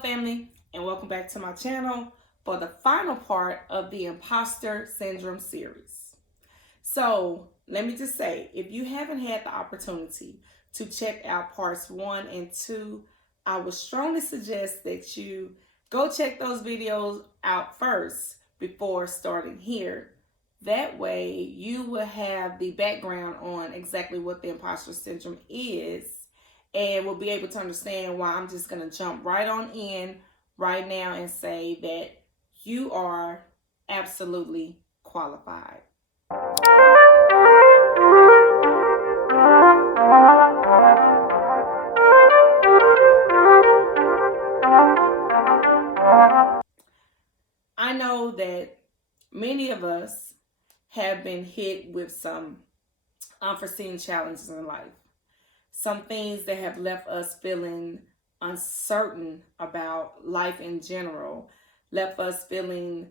Hello family, and welcome back to my channel for the final part of the Imposter Syndrome series. So let me just say, if you haven't had the opportunity to check out parts 1 and 2, I would strongly suggest that you go check those videos out first before starting here. That way you will have the background on exactly what the Imposter Syndrome is, and we'll be able to understand why I'm just going to jump right on in right now and say that you are absolutely qualified. I know that many of us have been hit with some unforeseen challenges in life. Some things that have left us feeling uncertain about life in general, left us feeling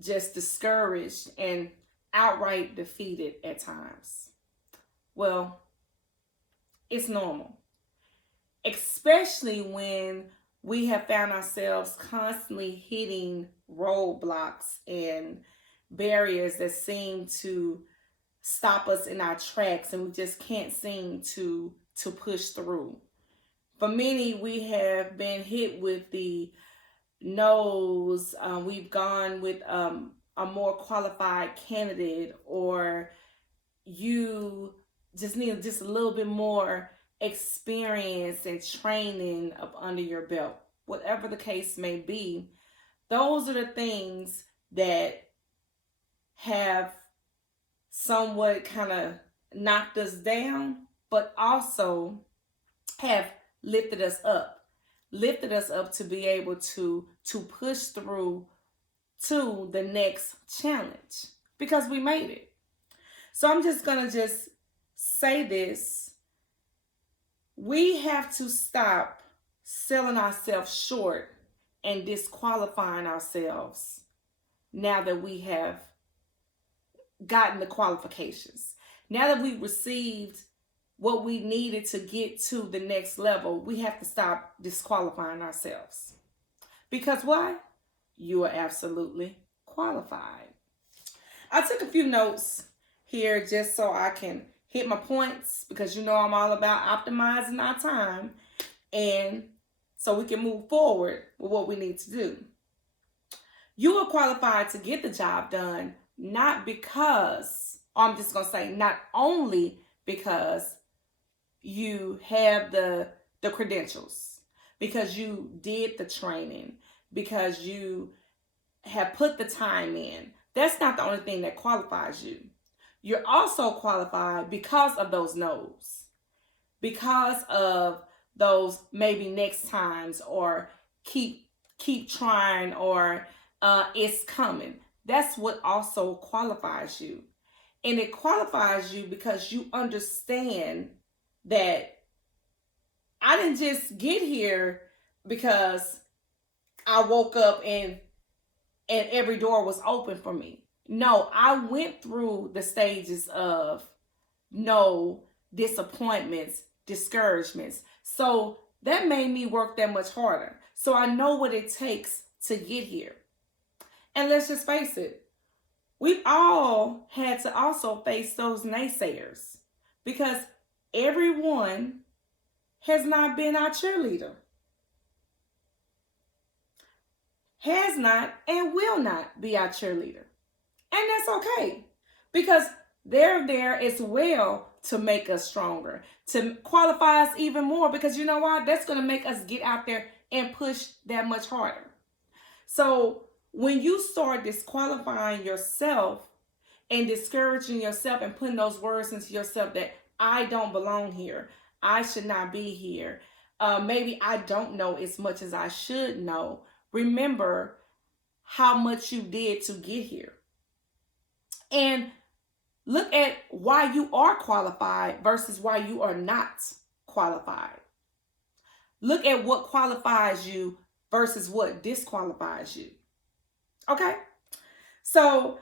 just discouraged and outright defeated at times. Well, it's normal, especially when we have found ourselves constantly hitting roadblocks and barriers that seem to stop us in our tracks, and we just can't seem to push through. For many, we have been hit with the no's. We've gone with a more qualified candidate, or you just need just a little bit more experience and training up under your belt. Whatever the case may be, those are the things that have somewhat kind of knocked us down, but also have lifted us up to be able to push through to the next challenge, because we made it. So I'm just going to just say this. We have to stop selling ourselves short and disqualifying ourselves now that we have gotten the qualifications. Now that we've received what we needed to get to the next level, we have to stop disqualifying ourselves. Because why? You are absolutely qualified. I took a few notes here just so I can hit my points, because you know I'm all about optimizing our time, and so we can move forward with what we need to do. You are qualified to get the job done, not because, or I'm just going to say not only because you have the credentials, because you did the training, because you have put the time in. That's not the only thing that qualifies you. You're also qualified because of those no's, because of those maybe next times, or keep trying, or it's coming. That's what also qualifies you. And it qualifies you because you understand that I didn't just get here because I woke up and every door was open for me. No, I went through the stages of no, disappointments, discouragements. So that made me work that much harder. So I know what it takes to get here. And let's just face it, we've all had to also face those naysayers, because everyone has not been our cheerleader. Has not and will not be our cheerleader. And that's okay, because they're there as well to make us stronger, to qualify us even more, because you know why? That's going to make us get out there and push that much harder. So when you start disqualifying yourself and discouraging yourself and putting those words into yourself that I don't belong here, I should not be here, maybe I don't know as much as I should know, remember how much you did to get here. And look at why you are qualified versus why you are not qualified. Look at what qualifies you versus what disqualifies you. Okay? So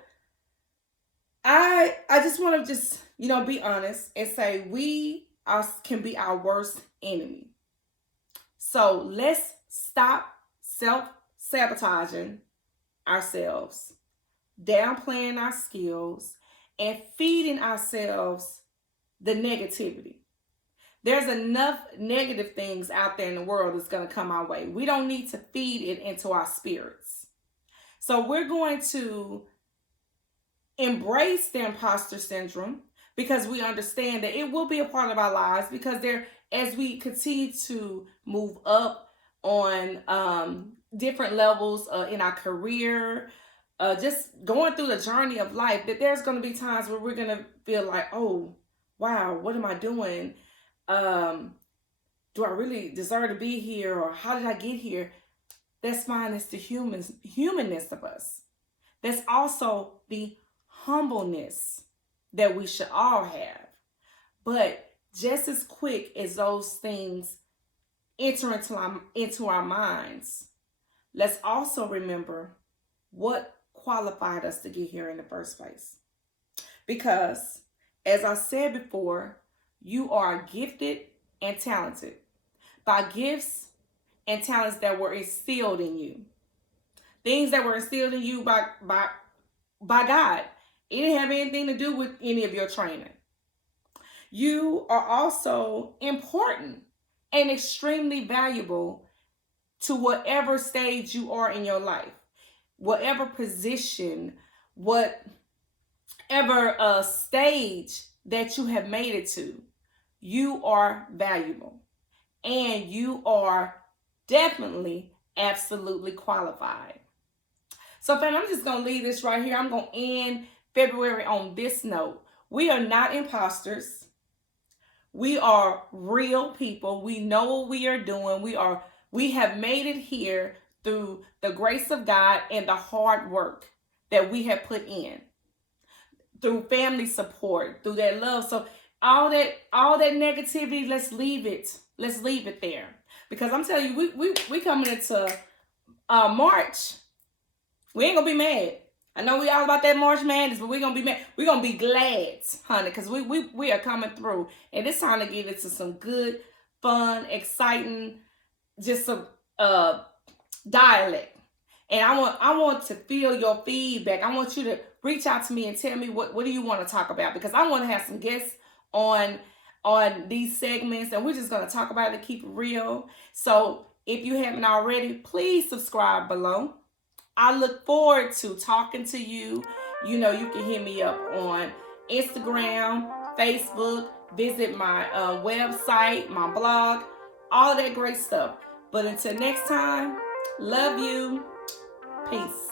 I just want to just, be honest and say can be our worst enemy. So let's stop self-sabotaging ourselves, downplaying our skills, and feeding ourselves the negativity. There's enough negative things out there in the world that's going to come our way. We don't need to feed it into our spirits. So we're going to embrace the imposter syndrome because we understand that it will be a part of our lives, because as we continue to move up on different levels in our career, just going through the journey of life, that there's going to be times where we're going to feel like, oh, wow, what am I doing? Do I really deserve to be here? Or how did I get here? That's fine. It's the humanness of us. That's also the humbleness that we should all have. But just as quick as those things enter into our minds, let's also remember what qualified us to get here in the first place. Because, as I said before, you are gifted and talented by gifts and talents that were instilled in you. Things that were instilled in you by God. It didn't have anything to do with any of your training. You are also important and extremely valuable to whatever stage you are in your life, whatever position, whatever stage that you have made it to. You are valuable, and you are definitely absolutely qualified. So, fam, I'm just going to leave this right here. I'm going to end February on this note. We are not imposters. We are real people. We know what we are doing. We have made it here through the grace of God and the hard work that we have put in, through family support, through that love. So all that negativity, let's leave it. Let's leave it there. Because I'm telling you, we coming into March. We ain't gonna be mad. I know we all about that March Madness, but we're gonna be mad. We're gonna be glad, honey, because we are coming through. And it's time to get into some good, fun, exciting, just some dialect. And I want to feel your feedback. I want you to reach out to me and tell me what do you want to talk about, because I want to have some guests on these segments, and we're just going to talk about it and keep it real. So if you haven't already, please subscribe below. I look forward to talking to you. You know, you can hit me up on Instagram, Facebook, visit my website, my blog, all that great stuff. But until next time, love you. Peace.